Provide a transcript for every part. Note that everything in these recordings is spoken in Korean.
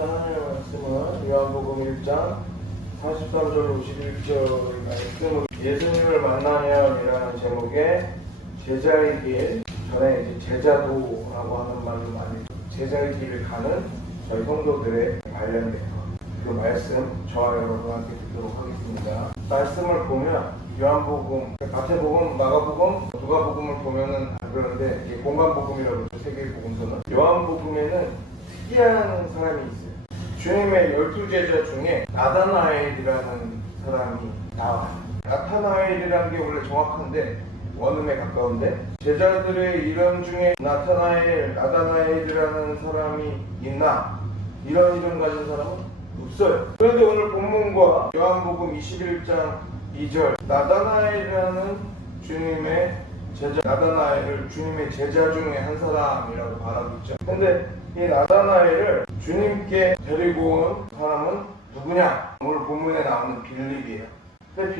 하나님의 말씀은 요한복음 1장 43절 51절 말씀으로 예수님을 만나면이라는 제목의 제자의 길, 전에 이제 제자도라고 하는 말로 많이 제자의 길을 가는 저희 성도들의 관련돼서 그 말씀 저와 여러분한테 듣도록 하겠습니다. 말씀을 보면 요한복음, 마태복음, 마가복음, 누가복음을 보면은 그러는데 이게 공관복음이라고 그러죠. 세 개의 복음서는. 요한복음에는 특이한 사람이 있어요. 주님의 12제자 중에 나다나엘이라는 사람이 나와요. 나타나엘이라는 게 원래 정확한데 원음에 가까운데 제자들의 이름 중에 나다나엘이라는 사람이 있나? 이런 이름 가진 사람은 없어요. 그런데 오늘 본문과 요한복음 21장 2절 나다나엘이라는 주님의 제자, 나다나엘을 주님의 제자 중에 한 사람이라고 말하고 있죠. 근데 이 나다나엘을 주님께 데리고 온 사람은 누구냐? 오늘 본문에 나오는 빌립이에요. 근데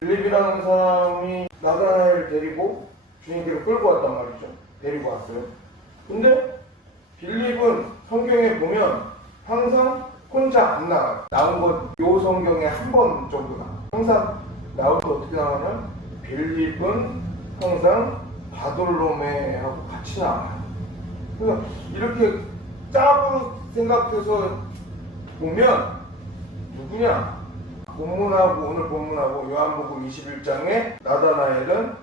빌립이라는 사람이 나다나엘을 데리고 주님께로 끌고 왔단 말이죠. 데리고 왔어요. 근데 빌립은 성경에 보면 항상 혼자 안 나와요. 나온 건 요 성경에 한 번 정도 나와요. 항상 나올 때 어떻게 나오냐면 빌립은 항상 바돌로메하고 같이 나와요. 그러니까 이렇게 짜고 생각해서 보면 누구냐? 오늘 본문하고 요한복음 21장에 나다나엘은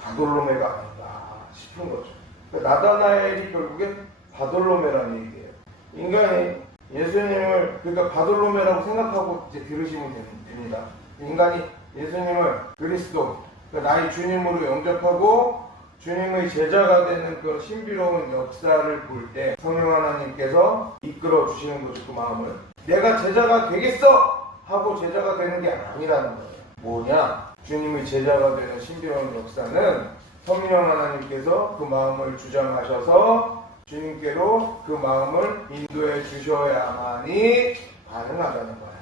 바돌로메가 아닌가 싶은 거죠. 그러니까 나다나엘이 결국에 바돌로메라는 얘기예요. 인간이 예수님을 그러니까 바돌로메라고 생각하고 이제 들으시면 됩니다. 인간이 예수님을 그리스도, 그러니까 나의 주님으로 영접하고 주님의 제자가 되는 그 신비로운 역사를 볼 때 성령 하나님께서 이끌어 주시는 거죠. 그 마음을 내가 제자가 되겠어 하고 제자가 되는 게 아니라는 거예요. 뭐냐? 주님의 제자가 되는 신비로운 역사는 성령 하나님께서 그 마음을 주장하셔서 주님께로 그 마음을 인도해 주셔야만이 가능하다는 거예요.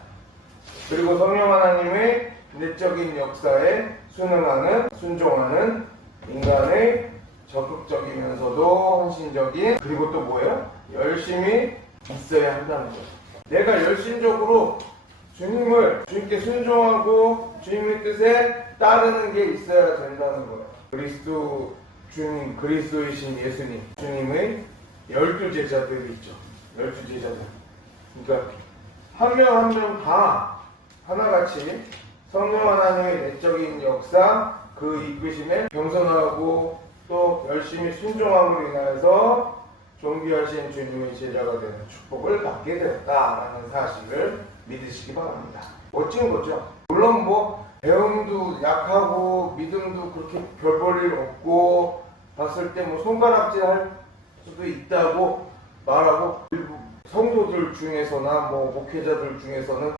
그리고 성령 하나님의 내적인 역사에 순종하는 인간의 적극적이면서도 헌신적인, 그리고 또 뭐예요? 열심히 있어야 한다는 거예요. 내가 열심적으로 주님께 순종하고 주님의 뜻에 따르는 게 있어야 된다는 거예요. 그리스도이신 예수님, 주님의 12제자들이 있죠. 12제자들. 그러니까 한 명 한 명 다 하나같이 성령 하나님의 내적인 역사, 그 이끄심에 겸손하고 또 열심히 순종함으로 인하여서 존귀하신 주님의 제자가 되는 축복을 받게 되었다라는 사실을 믿으시기 바랍니다. 멋진 거죠. 물론 배움도 약하고 믿음도 그렇게 별 볼 일 없고 봤을 때 손가락질 할 수도 있다고 말하고, 성도들 중에서나 목회자들 중에서는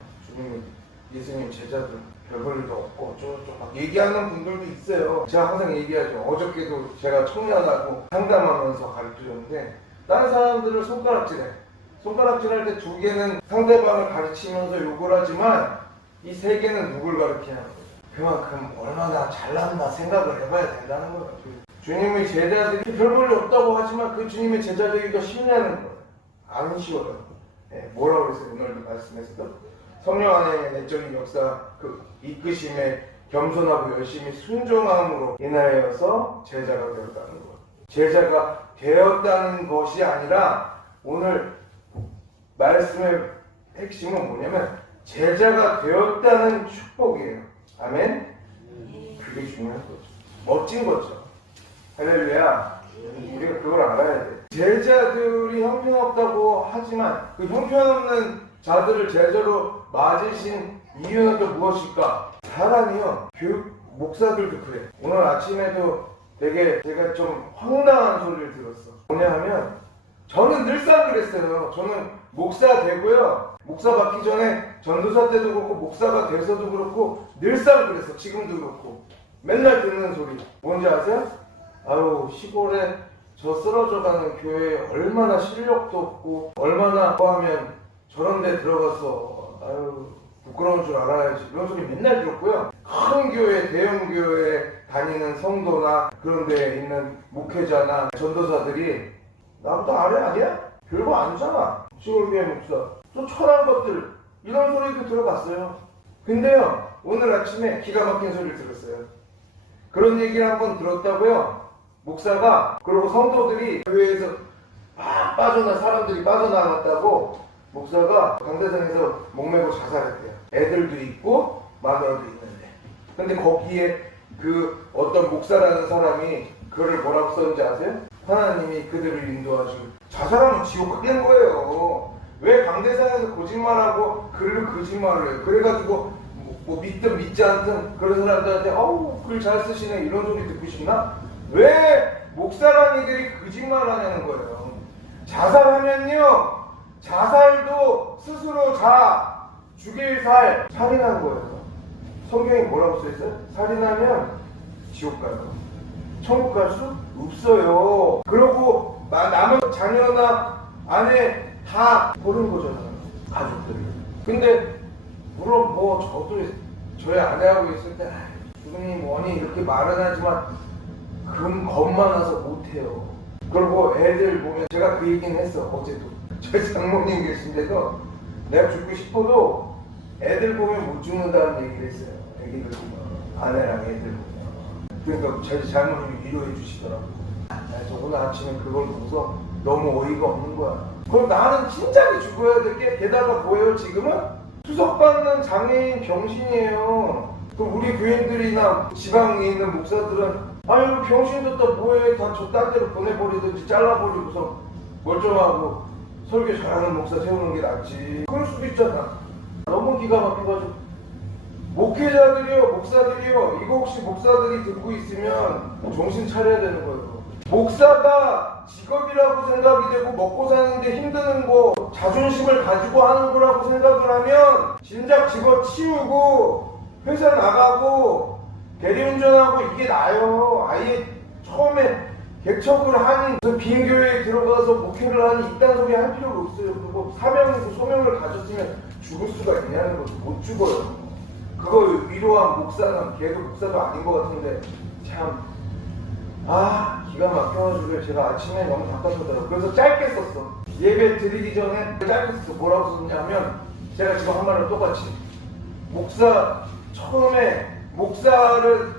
예수님 제자들 별 볼 일도 없고 어쩌고저쩌고 막 얘기하는 분들도 있어요. 제가 항상 얘기하죠. 어저께도 제가 청년하고 상담하면서 가르쳐줬는데 다른 사람들을 손가락질할 때 두 개는 상대방을 가르치면서 욕을 하지만 이 세 개는 누굴 가르치냐는 거죠. 그만큼 얼마나 잘났나 생각을 해봐야 된다는 거예요. 주님의 제자들이 별 볼 일 없다고 하지만 그 주님의 제자들이기가 쉽냐는 거예요. 안 쉬워요. 뭐라고 했어요? 오늘도 말씀에서도 성령 하나님의 내적인 역사, 그 이끄심에 겸손하고 열심히 순종함으로 인하여서 제자가 되었다는 거예요. 제자가 되었다는 것이 아니라 오늘 말씀의 핵심은 뭐냐면 제자가 되었다는 축복이에요. 아멘? 그게 중요한 거죠. 멋진 거죠. 할렐루야. 우리가 그걸 알아야 돼. 제자들이 형편없다고 하지만 그 형편없는 자들을 제자로 맞으신 이유는 또 무엇일까? 사람이요. 목사들도 그래. 오늘 아침에도 되게 제가 좀 황당한 소리를 들었어. 뭐냐 하면 저는 늘상 그랬어요. 저는 목사 되고요. 목사 받기 전에 전도사 때도 그렇고 목사가 돼서도 그렇고 늘상 그랬어. 지금도 그렇고. 맨날 듣는 소리. 뭔지 아세요? 아유, 시골에 저 쓰러져가는 교회에 얼마나 실력도 없고 얼마나 하면 저런 데 들어가서 아유 부끄러운 줄 알아야지. 이런 소리 맨날 들었고요. 큰 교회, 대형 교회에 다니는 성도나 그런 데에 있는 목회자나 전도사들이 나보다 아래 아니야? 별거 아니잖아. 시골교회 목사. 좀 천한 것들 이런 소리도 들어봤어요. 근데요 오늘 아침에 기가 막힌 소리를 들었어요. 그런 얘기를 한번 들었다고요. 목사가 그리고 성도들이 교회에서 막 사람들이 빠져나갔다고 목사가 강대상에서 목매고 자살했대요. 애들도 있고 마누라도 있는데. 근데 거기에 그 어떤 목사라는 사람이 글을 뭐라고 썼는지 아세요? 하나님이 그들을 인도하시고 자살하면 지옥 가는 거예요. 왜 강대상에서 거짓말하고 글을 거짓말을 해요? 그래가지고 뭐 믿든 믿지 않든 그런 사람들한테 어우 글 잘 쓰시네 이런 소리 듣고 싶나? 왜 목사라는 이들이 거짓말하냐는 거예요. 자살하면요 자살도 스스로 죽일 살인한 거예요. 성경에 뭐라고 써있어요? 살인하면 지옥 갈 거. 천국 갈 수 없어요. 그러고 남은 자녀나 아내 다 버린 거잖아요. 가족들이. 근데 물론 뭐 저도 저희 아내하고 있을 때 주님이 뭐니 이렇게 말은 하지만 겁만 나서 못해요. 그리고 애들 보면 제가 그 얘기는 했어. 어제도 저희 장모님 계신데도 내가 죽고 싶어도 애들 보면 못 죽는다는 얘기를 했어요. 애기들 보면 아내랑 애들 보면. 그러니까 저희 장모님이 위로해 주시더라고요. 저 오늘 아침에 그걸 보고서 너무 어이가 없는 거야. 그럼 나는 진작에 죽어야 될 게 게다가 뭐예요 지금은? 수석받는 장애인 병신이에요. 그럼 우리 교인들이나 지방에 있는 목사들은 아유 병신 뒀다 뭐해 다 저 딴 데로 보내버리든지 잘라버리고서 멀쩡하고 설교 잘하는 목사 세우는 게 낫지. 그럴 수도 있잖아. 너무 기가 막혀가지고 목회자들이요 목사들이요 이거 혹시 목사들이 듣고 있으면 정신 차려야 되는 거예요. 목사가 직업이라고 생각이 되고 먹고 사는데 힘드는 거 자존심을 가지고 하는 거라고 생각을 하면 진작 직업 치우고 회사 나가고 대리운전하고 이게 나아요. 아예 처음에 개척을 하니 빈 교회에 들어가서 목회를 하니 이딴 소리 할 필요가 없어요. 그리고 사명이고 소명을 가졌으면 죽을 수가 있냐는 거죠. 못 죽어요. 그거 위로한 목사는 걔도 목사도 아닌 것 같은데 참 기가 막혀가지고 제가 아침에 너무 답답하더라고요. 그래서 짧게 썼어. 예배 드리기 전에 짧게 썼어. 뭐라고 썼냐면 제가 지금 한 말은 똑같이 처음에 목사를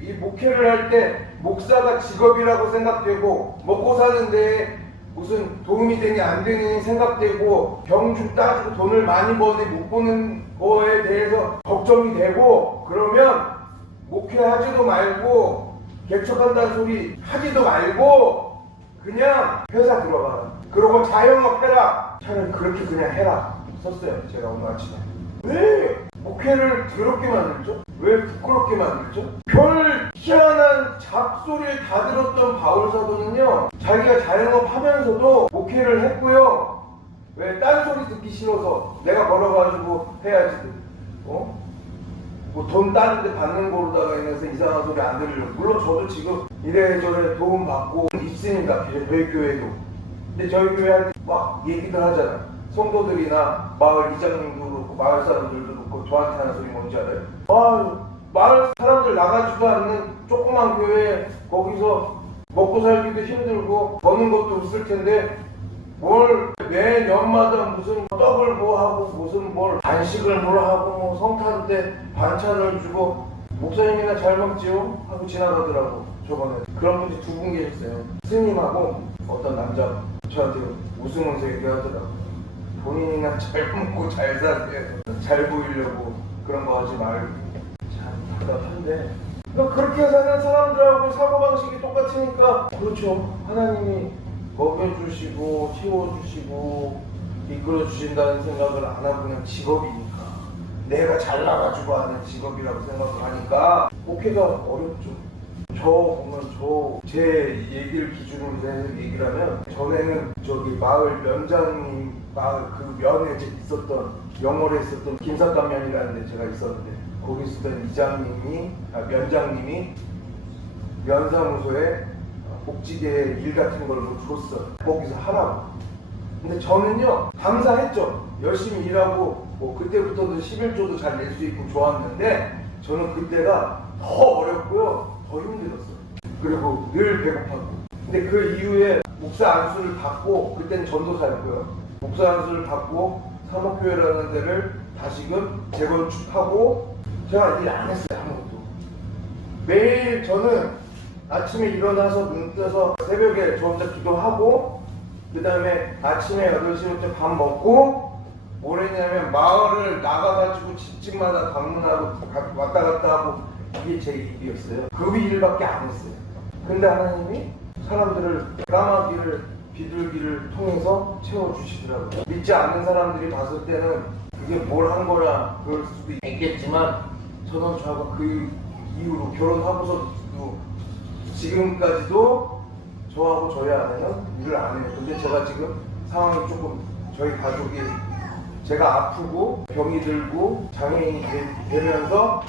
이 목회를 할 때 목사가 직업이라고 생각되고 먹고 사는데 무슨 도움이 되니 안 되니 생각되고 병중 따지고 돈을 많이 버니 못 버는 거에 대해서 걱정이 되고 그러면 목회하지도 말고 개척한다는 소리 하지도 말고 그냥 회사 들어가. 그러고 자영업 해라. 차라리 그렇게 그냥 해라 썼어요. 제가 오늘 아침에. 왜 목회를 더럽게 만들죠? 왜 부끄럽게 만들죠? 별 희한한 잡소리를 다 들었던 바울 사도는요 자기가 자영업 하면서도 목회를 했고요. 왜 딴소리 듣기 싫어서 내가 벌어가지고 해야지 뭐 돈 다른데 받는 거로다가 인해서 이상한 소리 안 들으려고. 물론 저도 지금 이래저래 도움 받고 있으니까 저희 교회도. 근데 저희 교회 할 때 막 얘기들 하잖아요. 성도들이나 마을 이장님도 그렇고 마을 사람들도 그렇고 저한테 하는 소리 뭔지 알아요? 마을 사람들 나가지도 않는 조그만 교회 거기서 먹고 살기도 힘들고 버는 것도 없을 텐데 뭘 매년마다 무슨 떡을 뭐 하고 무슨 뭘 간식을 뭘 하고 뭐 성탄 때 반찬을 주고 목사님이나 잘 먹지요? 하고 지나가더라고. 저번에 그런 분이 두 분 계셨어요. 스님하고 어떤 남자 저한테 웃으면서 얘기하더라고. 본인이나 잘 먹고 잘 사세요. 잘 보이려고 그런 거 하지 말고. 참 답답한데 그렇게 사는 사람들하고 사고방식이 똑같으니까 그렇죠. 하나님이 먹여주시고 키워주시고 이끌어주신다는 생각을 안 하고 그냥 직업이니까 내가 잘나가지고 하는 직업이라고 생각을 하니까 목회가 어렵죠. 저 보면 제 얘기를 기준으로 해서 얘기를 하면 전에는 저기 마을 면장님 마을 그 면에 있었던 영월에 있었던 김삿간면이라는 데 제가 있었는데 거기 있었던 면장님이 면사무소에 복지계 일 같은 걸 줬어. 거기서 하라고. 근데 저는요 감사했죠. 열심히 일하고 뭐 그때부터도 11조도 잘 낼 수 있고 좋았는데 저는 그때가 더 어렵고요 더 힘들었어요. 그리고 늘 배고팠고. 근데 그 이후에 목사 안수를 받고, 그때는 전도사였고요. 목사 안수를 받고 사목교회라는 데를 다시금 재건축하고, 제가 일 안 했어요. 아무것도. 매일 저는 아침에 일어나서 눈 떠서 새벽에 저 혼자 기도하고, 그 다음에 아침에 8시부터 밥 먹고, 뭘 했냐면 마을을 나가가지고 집집마다 방문하고 왔다 갔다 하고, 이게 제 일이었어요. 그 일밖에 안 했어요. 근데 하나님이 사람들을 까마귀를 비둘기를 통해서 채워주시더라고요. 믿지 않는 사람들이 봤을 때는 그게 뭘 한 거야 그럴 수도 있겠지만, 저는 저하고 그 이후로 결혼하고서도 지금까지도 저하고 저희 아내는 일을 안 해요. 근데 제가 지금 상황이 조금, 저희 가족이 제가 아프고 병이 들고 장애인이 되면서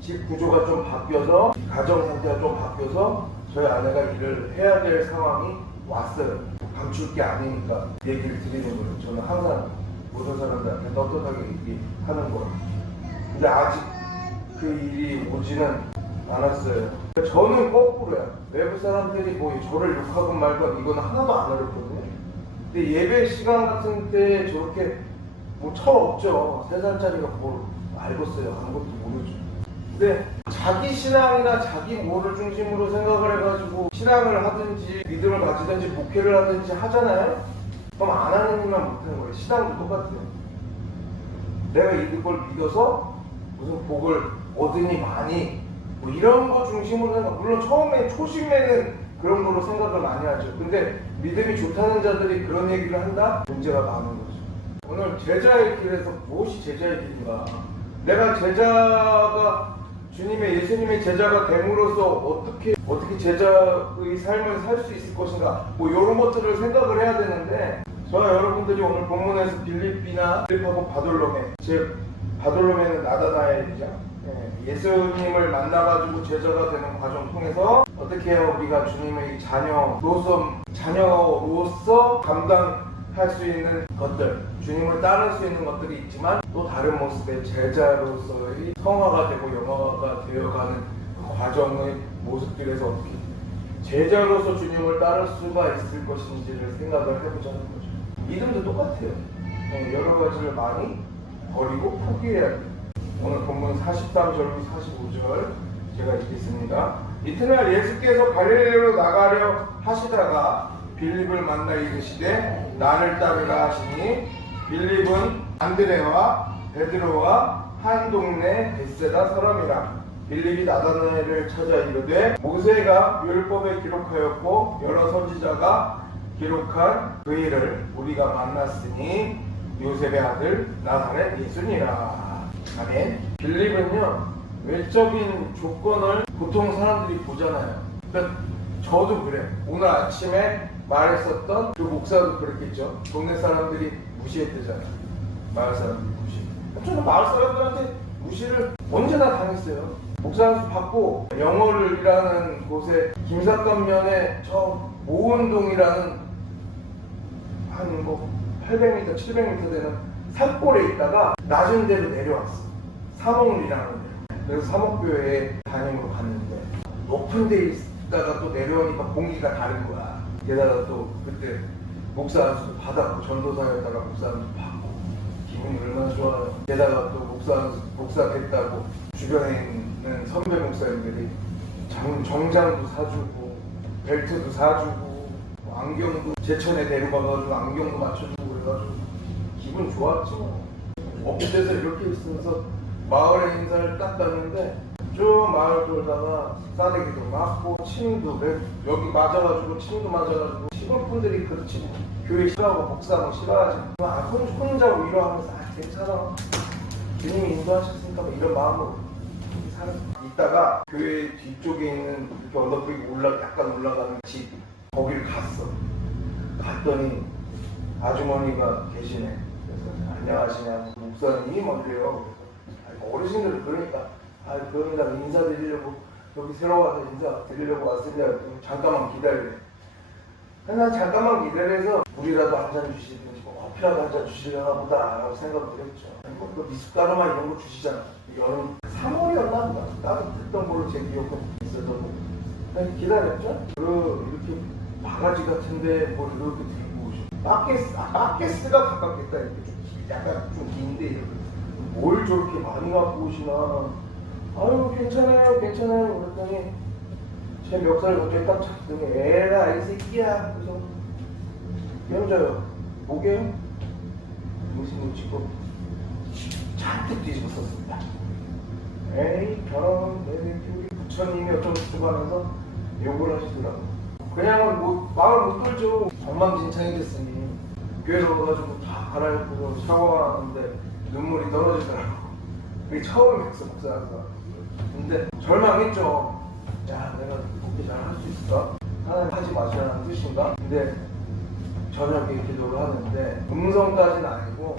집 구조가 좀 바뀌어서, 가정 상태가 좀 바뀌어서 저희 아내가 일을 해야 될 상황이 왔어요. 감출 게 아니니까 얘기를 드리는 거예요. 저는 항상 모든 사람들한테 떳떳하게 얘기하는 거예요. 근데 아직 그 일이 오지는 않았어요. 저는 거꾸로야. 외부 사람들이 뭐 저를 욕하건 말건 이거는 하나도 안 어렵거든요. 근데 예배 시간 같은 때 저렇게 뭐 철없죠. 3살짜리가 뭘 알겠어요. 아무것도 모르죠. 근데 자기 신앙이나 자기 뭐를 중심으로 생각을 해가지고 신앙을 하든지 믿음을 가지든지 목회를 하든지 하잖아요. 그럼 안 하는 일만 못하는 거예요. 신앙도 똑같아요. 내가 이걸 믿어서 무슨 복을 얻으니 많이, 뭐 이런 거 중심으로 생각, 물론 처음에 초심에는 그런 걸로 생각을 많이 하죠. 근데 믿음이 좋다는 자들이 그런 얘기를 한다? 문제가 많은 거죠. 오늘 제자의 길에서 무엇이 제자의 길인가? 내가 제자가, 주님의, 예수님의 제자가 됨으로써 어떻게 제자의 삶을 살 수 있을 것인가, 뭐 이런 것들을 생각을 해야 되는데, 저와 여러분들이 오늘 본문에서 빌립하고 바돌로메, 즉 바돌로메는 나다나엘이죠. 예수님을 만나가지고 제자가 되는 과정 통해서 어떻게 해요? 우리가 주님의 자녀로서 감당할 수 있는 것들, 주님을 따를 수 있는 것들이 있지만 또 다른 모습의 제자로서의 성화가 되고 영화가 되어가는 그 과정의 모습들에서 어떻게 제자로서 주님을 따를 수가 있을 것인지를 생각을 해보자는 거죠. 믿음도 똑같아요. 여러 가지를 많이 버리고 포기해야 돼요. 오늘 본문 43절부터 45절 제가 읽겠습니다. 이튿날 예수께서 갈릴리로 나가려 하시다가 빌립을 만나 이르시되 나를 따르라 하시니, 빌립은 안드레와 베드로와 한 동네 벳세다 사람이라. 빌립이 나다나엘을 찾아 이르되 모세가 율법에 기록하였고 여러 선지자가 기록한 그 일을 우리가 만났으니 요셉의 아들 나사렛 예수니라. 아멘. 빌립은요, 외적인 조건을 보통 사람들이 보잖아요. 그러니까 저도 그래. 오늘 아침에 말했었던 그 목사도 그랬겠죠. 동네 사람들이 무시했대잖아요. 마을 사람들이 무시. 저는 마을 사람들한테 무시를 언제나 당했어요. 목사 안수 받고 영월이라는 곳에 김삿갓면에 저 모운동이라는 한 뭐 800m, 700m 되는 산골에 있다가 낮은 데로 내려왔어. 사목리라는 데. 그래서 사목교회에 담임으로 갔는데 높은 데 있다가 또 내려오니까 공기가 다른 거야. 게다가 또 그때 목사 안수도 받았고, 전도사였다가 목사 안수 받고, 기분이 얼마나 좋아요. 게다가 또 목사 됐다고 주변에 있는 선배 목사님들이 정장도 사주고 벨트도 사주고 안경도 제천에 데려가가지고 안경도 맞춰주고 그래가지고 기분 좋았지 뭐. 엎드려서 이렇게 있으면서 마을에 인사를 딱 갔는데 쭉 마을 돌다가 싸대기도 맞고 침도 여기 맞아가지고 침도 맞아가지고 시골분들이 그렇지 교회 싫어하고 목사하고 싫어하지. 혼자 위로하면서 괜찮아, 주님이 인도하셨으니까 뭐 이런 마음으로 있다가 교회 뒤쪽에 있는 이렇게 언덕백이 약간 올라가는 집, 거기를 갔더니 아주머니가 계시네. 그래서 안녕하시냐고. 목사님이 뭔데요? 어르신들은 그러니까 그러니까 인사드리려고 여기 새로 와서 인사드리려고 왔으니까 잠깐만 기다리래. 난 잠깐만 기다려서 물이라도 한 잔 주시든지 커피라도 한 잔 주시려나 보다 생각을 했죠. 뭐 미숫가루만 이런 거 주시잖아. 여름 3월이었나 보다. 따뜻했던 걸로 제 기억은 있어도 기다렸죠. 이렇게 바가지 같은데 뭘 이렇게 들고 오셔. 바켓스가 가깝겠다. 이렇게 좀 약간 좀 긴데 뭘 저렇게 많이 갖고 오시나. 아유 괜찮아요 그랬더니 제 멱살 어깨 딱 잡더니 에라 이 새끼야. 그래서 여자요 뭐게요? 무슨 찍고 잔뜩 뒤집었었습니다. 에이 저런 우리 부처님이 어쩌고 저쩌고 하면서 욕을 하시더라고. 그냥 뭐 마음을 못 돌죠. 엉망진창이 됐으니 교회로 가가지고 다 갈아입고 샤워하는데 눈물이 떨어지더라고. 그게 처음이었어 목사가. 근데 절망했죠. 야 내가 그렇게 잘 할 수 있을까? 하나님 하지 마시라는 뜻인가? 근데 저녁에 기도를 하는데 음성까지는 아니고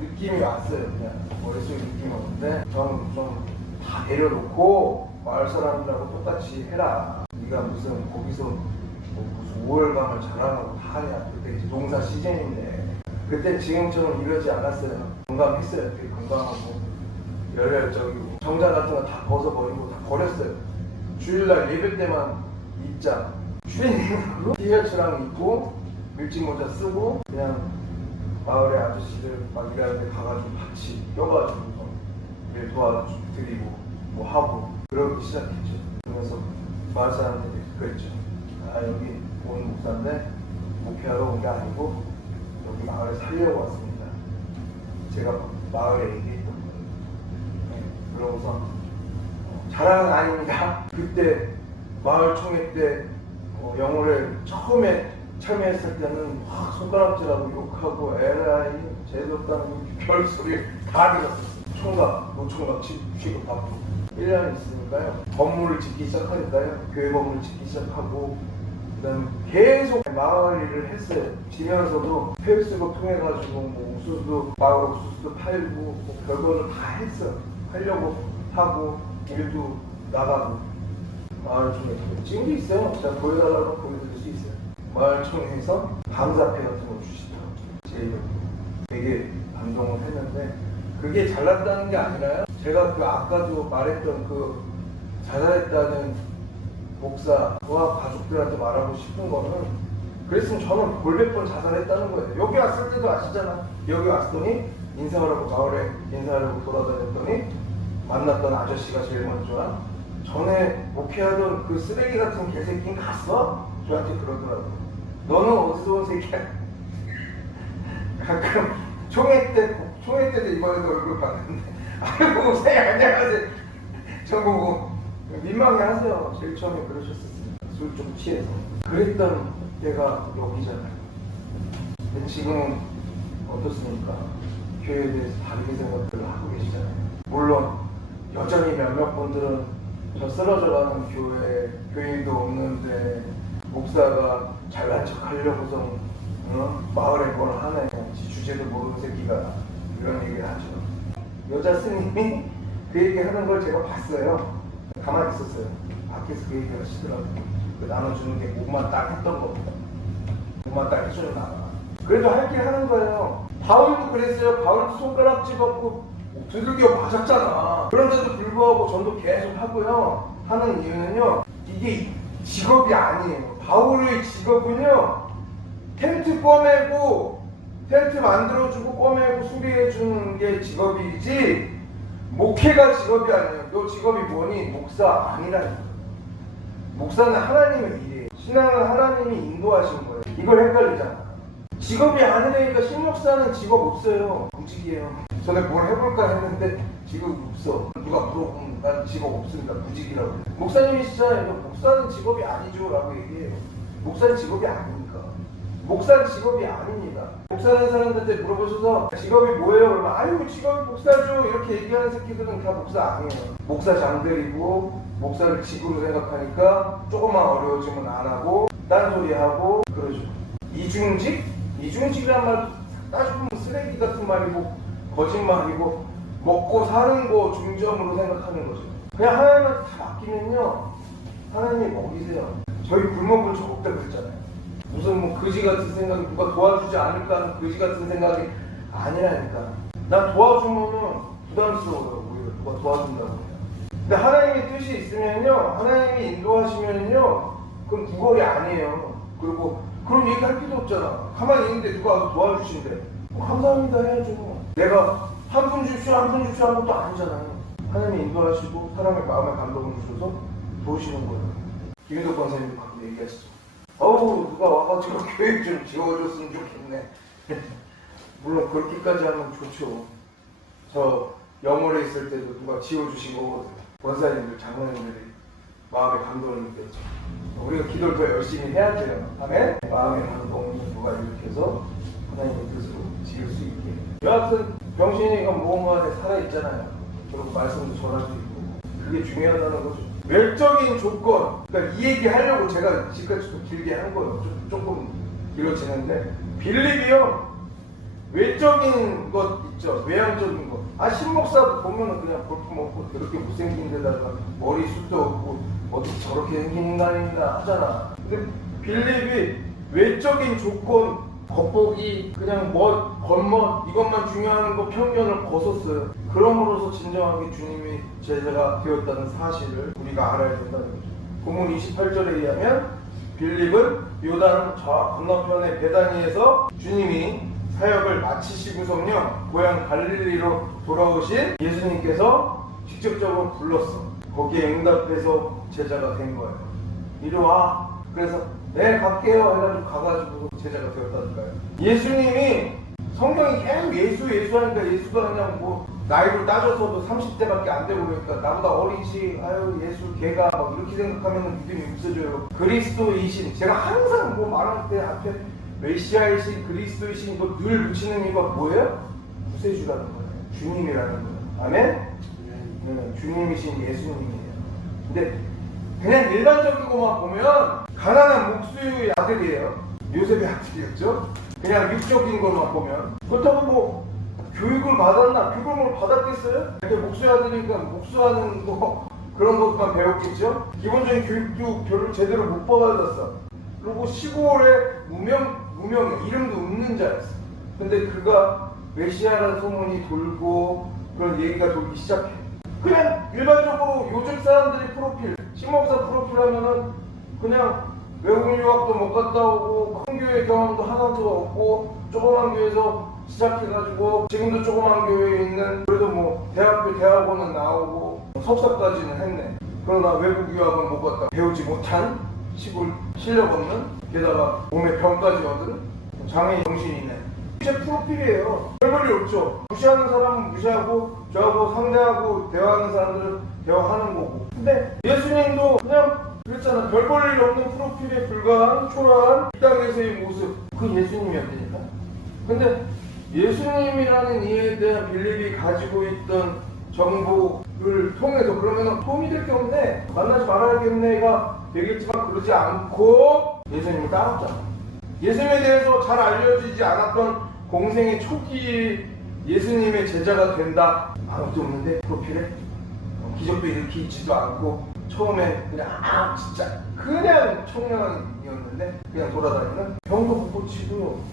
느낌이 왔어요. 그냥 머릿속에 느낌이 오는데 저는 좀 다 내려놓고 마을 사람들하고 똑같이 해라. 네가 무슨 거기서 무슨 5월감을 자랑하고 다 하냐. 그때 이제 농사 시즌인데 그때 지금처럼 이러지 않았어요. 건강했어요. 되게 건강하고 열혈적이고 정자 같은 거 다 벗어버리고 다 버렸어요. 주일날 예배 때만 입장 슈리닝으로 티셔츠랑 입고 밀짚 모자 쓰고 그냥 마을의 아저씨들 막 일하는 데 가가지고 같이 껴가지고 일 도와드리고 뭐 하고 그러기 시작했죠. 그러면서 마을 사람들이 그랬죠. 아 여기 온 목사인데 목회하러 온 게 아니고 여기 마을에 살려고 왔습니다. 제가 마을에 얘기했던 거예요. 네, 그러고서 자랑은 아닙니다. 그때 마을 총회 때 영월에 처음에 참여했을 때는 막 손가락질하고 욕하고 에라이 재수없다는 별소리 다 들었었어요. 총각, 노총각 취급받고 1년 있으니까요. 건물을 짓기 시작하니까요. 교회 건물을 짓기 시작하고 그 다음에 계속 마을 일을 했어요. 지면서도 페이스북 통해가지고 뭐 옥수수도 마을 옥수수도 팔고 뭐 별거를 다 했어요. 하려고 하고 일도 나가고 마을총회 지금도 있어요. 제가 보여달라고 보여드릴 수 있어요. 마을총회에서 감사패 같은 거 주시더라고요. 되게 감동을 했는데 그게 잘났다는 게 아니라요. 제가 그 아까도 말했던 그 자살했다는 목사와 가족들한테 말하고 싶은 거는 그랬으면 저는 골백 번 자살했다는 거예요. 여기 왔을 때도 아시잖아. 여기 왔더니 인사하라고 마을에 인사하려고 돌아다녔더니 만났던 아저씨가 제일 먼저야. 전에 목회하던 그 쓰레기 같은 개새끼는 갔어? 저한테 그러더라고. 너는 어디서 온 새끼야? 가끔 총회 때도 이번에도 얼굴 봤는데 아이고 목사님 안녕하세요. 저 보고 민망해 하세요. 제일 처음에 그러셨었습니다. 술 좀 취해서. 그랬던 때가 여기잖아요. 근데 지금은 어떻습니까? 교회에 대해서 다르게 생각들을 하고 계시잖아요. 물론 여전히 몇몇 분들은 저 쓰러져가는 교회도 없는데 목사가 잘난 척 하려고서 마을에 뭘 하네. 주제도 모르는 새끼가 이런 얘기를 하죠. 여자 스님이 그 얘기 하는 걸 제가 봤어요. 가만히 있었어요. 밖에서 그 얘기를 하시더라고요. 그 나눠주는 게 목만 딱 했던 겁니다. 목만 딱 해주는 나가. 그래도 할 길 하는 거예요. 바울도 그랬어요. 바울도 손가락 집었고 두들겨 맞았잖아. 그런데도 불구하고 전도 계속 하고요. 하는 이유는요. 이게 직업이 아니에요. 바울의 직업은요. 텐트 꺼내고 텐트 만들어주고 꺼내고 수리해주는 게 직업이지 목회가 직업이 아니에요. 너 직업이 뭐니? 목사 아니라니까. 목사는 하나님의 일이에요. 신앙은 하나님이 인도하신 거예요. 이걸 헷갈리잖아. 직업이 아니라니까 신목사는 직업 없어요. 무직이에요. 전에 뭘 해볼까 했는데 직업이 없어. 누가 물어보면 난 직업 없으니까 무직이라고 해요. 목사님이시잖아요. 목사는 직업이 아니죠 라고 얘기해요. 목사는 직업이 아니니까. 목사는 직업이 아닙니다. 목사는 사람들한테 물어보셔서 직업이 뭐예요? 그러면 아유 직업이 목사죠 이렇게 얘기하는 새끼들은 다 목사 아니에요. 목사장들이고 목사를 직으로 생각하니까 조금만 어려워지면 안 하고 딴소리 하고 그러죠. 이중직? 이중직이란 말 따지면 쓰레기 같은 말이고 거짓말이고 먹고 사는 거 중점으로 생각하는 거죠. 그냥 하나님한테 다 맡기면요 하나님이 먹이세요. 저희 굶어 본 적 없다 그랬잖아요. 무슨 뭐 거지 같은 생각이 누가 도와주지 않을까 하는 거지 같은 생각이 아니라니까. 난 도와주면은 부담스러워요. 오히려 누가 도와준다고 해요. 근데 하나님의 뜻이 있으면요 하나님이 인도하시면요 그건 구걸이 아니에요. 그리고 그런 얘기 할 필요 없잖아. 가만히 있는데 누가 와서 도와주신대. 감사합니다 해야죠. 내가 한 푼 줍쇼 한 푼 줍쇼 한 것도 아니잖아요. 하나님이 인도하시고 사람의 마음에 감동을 주셔서 도우시는 거예요. 김인덕 권사님도 방금 얘기하시죠. 어우 누가 와가지고 교육 좀 지워줬으면 좋겠네. 물론 그렇게까지 하면 좋죠. 저 영월에 있을 때도 누가 지워주신 거거든요. 권사님들, 장로님들이 마음의 감동을 느꼈죠. 우리가 기도를 더 열심히 해야 돼요. 아멘? 마음의 감동을 누가 이렇게 해서 하나님의 뜻으로 지을 수 있게. 여하튼 병신이가 무언가 안에 살아있잖아요. 그리고 말씀도 전할 수 있고. 그게 중요하다는 거죠. 외적인 조건, 그러니까 이 얘기 하려고 제가 지금까지 좀 길게 한 거예요. 조금 길어지는데 빌립이요. 외적인 것 있죠. 외향적인 것. 신목사도 보면은 그냥 볼품 없고 그렇게 못생긴 데다가 머리숱도 없고 어떻게 저렇게 생긴 인간입니다 하잖아. 근데 빌립이 외적인 조건, 겉보기, 그냥 겉멋 이것만 중요한 거 편견을 벗었어요. 그럼으로써 진정하게 주님이 제자가 되었다는 사실을 우리가 알아야 된다는 거죠. 본문 28절에 의하면 빌립은 요단 저 건너편의 베다니에서 주님이 사역을 마치시고서는요 고향 갈릴리로 돌아오신 예수님께서 직접적으로 불렀어. 거기에 응답해서 제자가 된 거예요. 이리 와. 그래서 네 갈게요 해가지고 가가지고 제자가 되었다니까요. 예수님이 성경이 계속 예수 하니까 예수가 그냥 뭐 나이를 따져서도 30대밖에 안 되고 그러니까 나보다 어리지 아유 예수 걔가 막 이렇게 생각하면 믿음이 없어져요. 그리스도이신 제가 항상 뭐 말할 때 앞에 메시아이신 그리스도이신 이거 늘 붙이는 이유가 뭐예요? 구세주라는 거예요. 주님이라는 거예요. 아멘? 네, 주님이신 예수님이에요. 근데 그냥 일반적이고만 보면 가난한 목수의 아들이에요. 요셉의 아들이었죠. 그냥 육적인 것만 보면 그렇다고 뭐 교육을 받았나? 교육을 받았겠어요? 이렇게 목수의 아들이니까 목수하는 거 그런 것만 배웠겠죠. 기본적인 교육도 별로 제대로 못 받았어. 그리고 시골에 무명해. 이름도 없는 자였어. 근데 그가 메시아라는 소문이 돌고 그런 얘기가 돌기 시작해. 그냥 일반적으로 요즘 사람들이 프로필, 신목사 프로필 하면은 그냥 외국인 유학도 못 갔다 오고 큰 교회 경험도 하나도 없고 조그만 교회에서 시작해가지고 지금도 조그만 교회에 있는 그래도 뭐 대학교 대학원은 나오고 석사까지는 했네. 그러나 외국 유학은 못 갔다 배우지 못한 시골 실력 없는 게다가 몸에 병까지 얻은 장애인 정신이네. 제 프로필이에요. 별 볼일 없죠. 무시하는 사람은 무시하고 저하고 상대하고 대화하는 사람들은 대화하는 거고. 근데 예수님도 그냥 그랬잖아. 별 볼일 없는 프로필에 불과한 초라한 이 땅에서의 모습. 그 예수님이었다니까. 근데 예수님이라는 이에 대한 빌립이 가지고 있던 정보를 통해서 그러면 도움이 될 게 없네. 만나지 말아야겠네가 되겠지만 그러지 않고 예수님을 따랐잖아. 예수님에 대해서 잘 알려지지 않았던 공생의 초기에 예수님의 제자가 된다. 아무것도 없는데 프로필에 기적도 일으키지도 않고 처음에 그냥 진짜 그냥 청년이었는데 그냥 돌아다니는 병도 못 고치고요.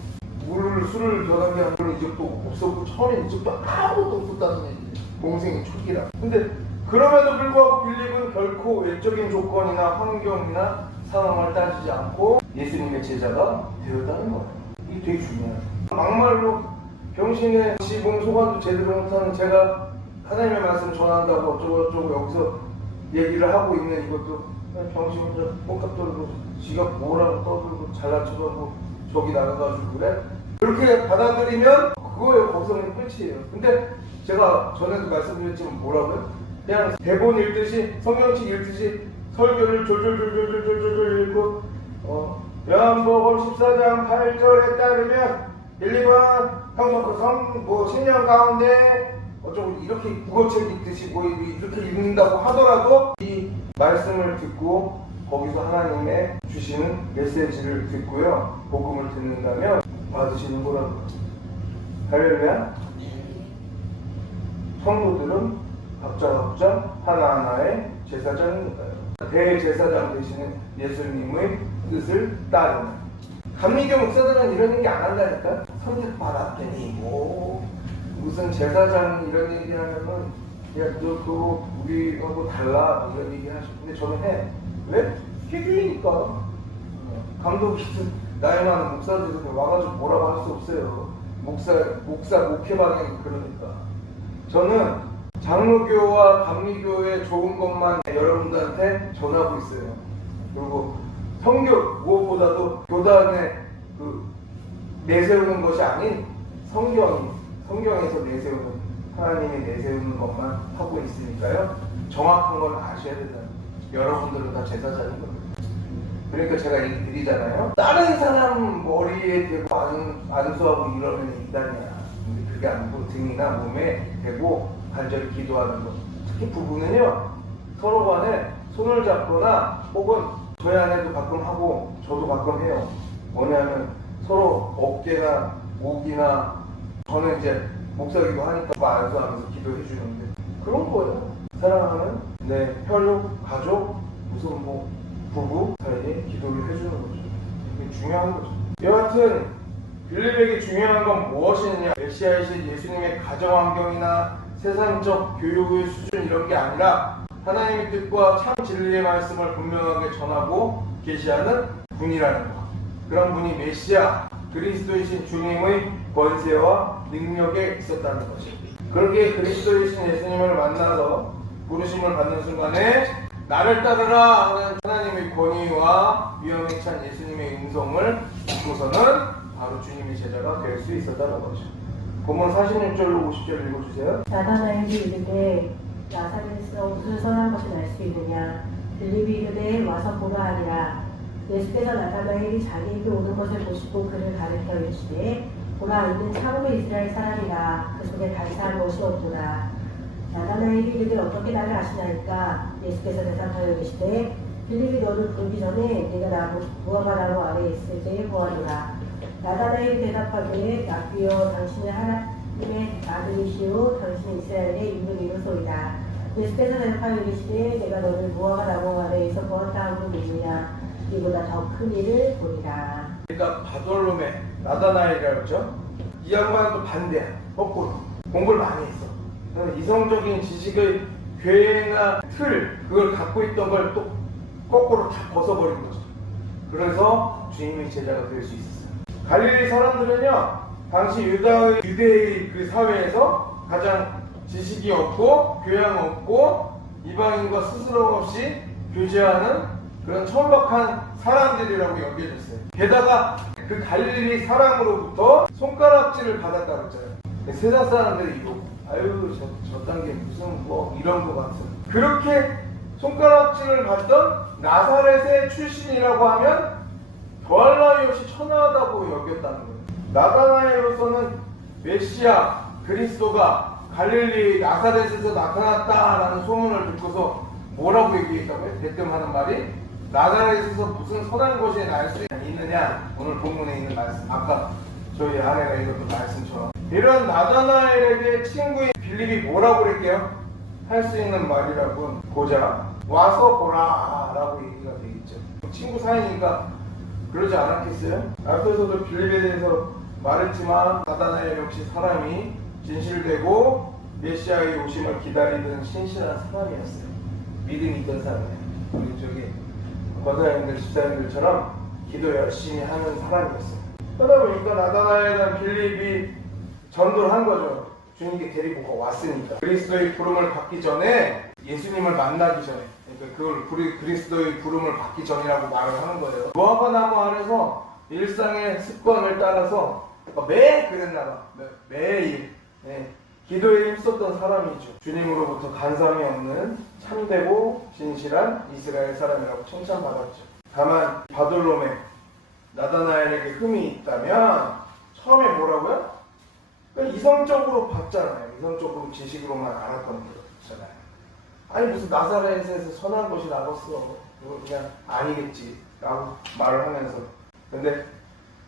술을 변하게 하는 그런 이적도 없었고 처음에 이적도 아무것도 없었다는 얘기예요. 공생의 초기라. 근데 그럼에도 불구하고 빌립은 결코 외적인 조건이나 환경이나 상황을 따지지 않고 예수님의 제자가 되었다는 거예요. 이게 되게 중요해요. 막말로 병신의 지몸 소관도 제대로 못하는 제가 하나님의 말씀 전한다고 어쩌고저쩌고 여기서 얘기를 하고 있는 이것도 병신 혼자 뽕깍 떨고 지가 뭐라고 떠들고 잘난 척하고 저기 나가가지고 그래? 그렇게 받아들이면 그거예요. 거기서는 끝이에요. 근데 제가 전에도 말씀드렸지만 뭐라고요? 그냥 대본 읽듯이 성경책 읽듯이 설교를 졸졸졸졸졸졸 읽고 요한복음 14장 8절에 따르면 1, 2번 뭐 10년 가운데 어쩌고 이렇게 국어책 읽듯이 뭐 이렇게 읽는다고 하더라도 이 말씀을 듣고 거기서 하나님의 주시는 메시지를 듣고요 복음을 듣는다면 받으시는 거라고. 할렐루야. 성도들은 각자 하나하나의 제사장이니까요. 대제사장 되시는 예수님의 뜻을 따르는. 감리교 목사들은 이런 얘기 안 한다니까. 선택받았더니 뭐 무슨 제사장 이런 얘기 하면은 야 너 그거 우리하고 달라 이런 얘기 하시고 근데 저는 해. 왜? 희귀니까. 감독이든 나이 많은 목사들은 와가지고 뭐라고 할 수 없어요. 목사 목회 방향이 그러니까. 저는 장로교와 감리교의 좋은 것만 여러분들한테 전하고 있어요. 그리고 성경 무엇보다도 교단에 내세우는 것이 아닌 성경에서 내세우는 하나님이 내세우는 것만 하고 있으니까요. 정확한 건 아셔야 된다. 여러분들은 다 제사장인 겁니다. 그러니까 제가 얘기 드리잖아요. 다른 사람 머리에 대고 안수하고 이러면 이단이야. 근데 그게 아니고 등이나 몸에 대고 간절히 기도하는 것. 특히 부부는요, 서로 간에 손을 잡거나 혹은 저희 아내도 가끔 하고 저도 가끔 해요. 뭐냐면 서로 어깨나 목이나 저는 이제 목사기도 하니까 안수하면서 기도해 주는데 그런 거예요. 사랑하는 내 혈육, 가족, 무슨 뭐 부부 사이에 기도를 해주는 거죠. 이게 중요한 거죠. 여하튼 빌립에게 중요한 건 무엇이냐? 메시아이신 예수님의 가정 환경이나 세상적 교육의 수준 이런 게 아니라 하나님의 뜻과 참 진리의 말씀을 분명하게 전하고 계시하는 분이라는 것. 그런 분이 메시아 그리스도이신 주님의 권세와 능력에 있었다는 것이. 그렇게 그리스도이신 예수님을 만나서 부르심을 받는 순간에 나를 따르라 하는 하나님의 권위와 위엄에 찬 예수님의 음성을 듣고서는 바로 주님의 제자가 될 수 있었다는 거죠. 본문 46절로 50절 읽어주세요. 나다나엘이 이르되 나사렛에서 무슨 선한 것이 날 수 있느냐. 빌립이 이르되 와서 보라 하니라. 예수께서 나다나엘이 자기에게 오는 것을 보시고 그를 가르쳐 이르시되 보라 이는 참으로 이스라엘 사람이라. 그 속에 간사한 것이 없도다. 나다나엘이 이르되 어떻게 나를 아시나이까. 예수께서 대답하여 이르시되 빌립이 너를 부르기 전에 네가 무화과 나무 아래에 있을 때에 보았노라. 나다나엘이 대답하되 랍비여 당신은 하나님의 아들이시오 당신은 이스라엘의 임금이로소이다. 예수께서 대답하여 이르시되 내가 너를 무화과 나무 아래에서 보았다 하고 믿느냐. 이보다 더 큰 일을 보리라. 그러니까 바돌로메 나다나엘이라고 그러죠. 이 양반은 또 반대야. 거꾸로 공부를 많이 했어. 이성적인 지식의 궤나 틀 그걸 갖고 있던 걸 또 거꾸로 다 벗어버린 거죠. 그래서 주님의 제자가 될 수 있었어요. 갈릴리 사람들은요, 당시 유대의 그 사회에서 가장 지식이 없고 교양 없고 이방인과 스스럼 없이 교제하는 그런 천박한 사람들이라고 여겨졌어요. 게다가 그 갈릴리 사람으로부터 손가락질을 받았다고 했잖아요. 세상 사람들이 이거 아유 저 단계 무슨 뭐 이런 거 같은 그렇게 손가락질을 받던 나사렛의 출신이라고 하면 더할 나위 없이 천하다고 여겼다는 거예요. 나다나엘로서는 메시아 그리스도가 갈릴리 나사렛에서 나타났다라는 소문을 듣고서 뭐라고 얘기했다고요? 대뜸 하는 말이 나사렛에서 무슨 선한 것이 날 수 있느냐. 오늘 본문에 있는 말씀, 아까 저희 아내가 읽었던 말씀처럼 이런 나다나엘에게 친구인 빌립이 뭐라고 그랬게요? 할 수 있는 말이라고 보자 와서 보라 라고 얘기가 되겠죠. 친구 사이니까 그러지 않았겠어요? 앞에서도 빌립에 대해서 말했지만 나다나엘 역시 사람이 진실되고 메시아의 오심을 기다리던 신실한 사람이었어요. 믿음이 있던 사람이에요. 우리 저기 권사님들, 집사님들처럼 기도 열심히 하는 사람이었어요. 그러다 보니까 나다나엘이랑 빌립이 전도를 한 거죠. 주님께 데리고 왔으니까. 그리스도의 부름을 받기 전에, 예수님을 만나기 전에, 그러니까 그걸 그리스도의 부름을 받기 전이라고 말을 하는 거예요. 무화과 나무 안에서 일상의 습관을 따라서 매일 그랬나 봐. 매일 기도에 힘썼던 사람이죠. 주님으로부터 간섭이 없는 참되고 진실한 이스라엘 사람이라고 칭찬받았죠. 다만 바돌로메 나다나엘에게 흠이 있다면 처음에 뭐라고요? 그러니까 이성적으로 봤잖아요. 이성적으로 지식으로만 알았던 거잖아요. 아니 무슨 나사렛에서 선한 것이 나갔어. 이거 그냥 아니겠지 라고 말을 하면서 근데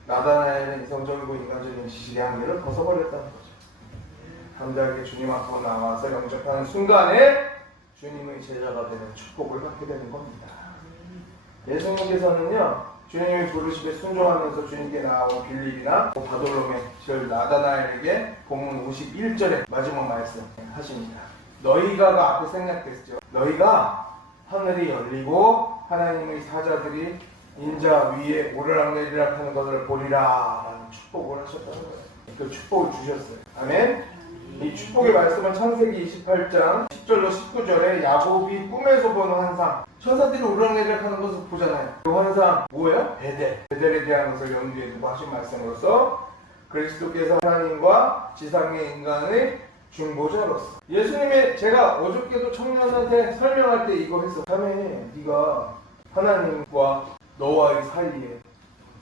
나다나엘은 이성적이고 인간적인 지식의 한계를 벗어버렸다는 거죠. 담대하게 주님 앞으로 나와서 영접하는 순간에 주님의 제자가 되는 축복을 받게 되는 겁니다. 예수님께서는요 주님의 부르심에 순종하면서 주님께 나온 빌립이나 바돌로메 즉 나다나엘에게 본문 51절에 마지막 말씀 하십니다. 너희가가 앞에 생략됐죠. 너희가 하늘이 열리고 하나님의 사자들이 인자 위에 오르락내리락 하는 것을 보리라 라는 축복을 하셨다는 거예요. 그 축복을 주셨어요. 아멘. 이 축복의 말씀은 창세기 28장 10절로 19절에 야곱이 꿈에서 보는 환상, 천사들이 오르락내리락 하는 것을 보잖아요. 그 환상 뭐예요? 베델에 대한 것을 염두에 두고 하신 말씀으로서 그리스도께서 하나님과 지상의 인간의 중보자로서, 예수님의, 제가 어저께도 청년한테 설명할 때 이거 했어. 자매, 네가 하나님과 너와의 사이에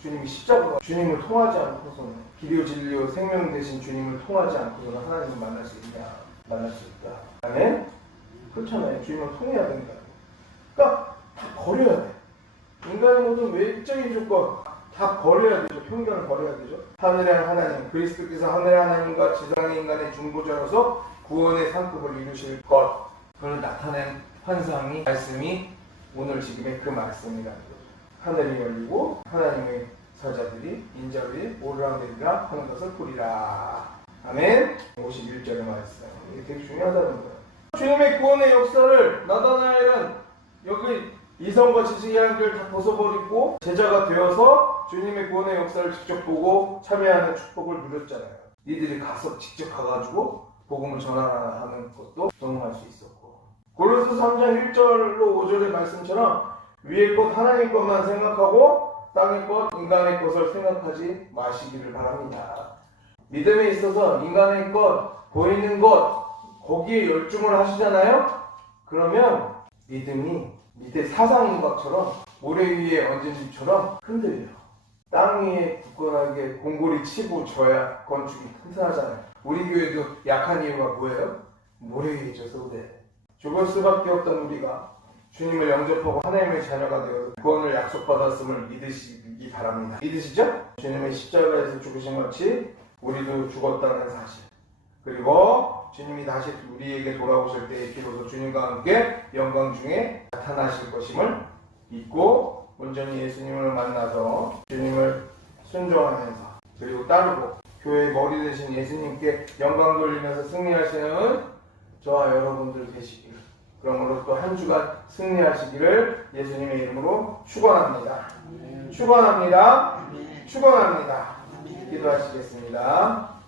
주님이 십자가가 주님을 통하지 않고서는, 길이요 진리요 생명 되신 주님을 통하지 않고서는 하나님을 만날 수 있냐? 만날 수 있다. 아멘? 그렇잖아요. 주님을 통해야 된다. 그러니까 다 버려야 돼. 인간의 모든 외적인 조건 다 버려야 되죠. 편견을 버려야 되죠. 하늘의 하나님, 그리스도께서 하늘의 하나님과 지상의 인간의 중보자로서 구원의 상급을 이루실 것, 그걸 나타낸 환상이, 말씀이 오늘 지금의 그 말씀이라는 거죠. 하늘이 열리고 하나님의 사자들이 인자 위에 오르락내리락 하는 것을 보리라. 아멘. 51절의 말씀. 이게 되게 중요하다는 거예요. 주님의 구원의 역사를 나다나엘은 여기 이성과 지식의 한계를 다 벗어버리고 제자가 되어서 주님의 구원의 역사를 직접 보고 참여하는 축복을 누렸잖아요. 니들이 가서 직접 가가지고 복음을 전하는 것도 경험할 수 있었고, 고린도서 3장 1절로 5절의 말씀처럼 위의 것 하나님 것만 생각하고 땅의 것 인간의 것을 생각하지 마시기를 바랍니다. 믿음에 있어서 인간의 것, 보이는 것, 거기에 열중을 하시잖아요. 그러면 믿음이 밑에 사상인박처럼 모래 위에 얹은 집처럼 흔들려. 땅 위에 굳건하게 공고리 치고 져야 건축이 튼튼하잖아요. 우리 교회도 약한 이유가 뭐예요? 모래 위에 져서 그래. 죽을 수밖에 없던 우리가 주님을 영접하고 하나님의 자녀가 되어서 구원을 약속받았음을 믿으시기 바랍니다. 믿으시죠? 주님의 십자가에서 죽으신 같이 우리도 죽었다는 사실, 그리고 주님이 다시 우리에게 돌아오실 때에 비로소 주님과 함께 영광 중에 나타나실 것임을 믿고 온전히 예수님을 만나서 주님을 순종하면서 그리고 따르고 교회의 머리 되신 예수님께 영광 돌리면서 승리하시는 저와 여러분들 되시기를, 그러므로 또 한 주간 승리하시기를 예수님의 이름으로 축원합니다. 축원합니다. 축원합니다. 기도하시겠습니다.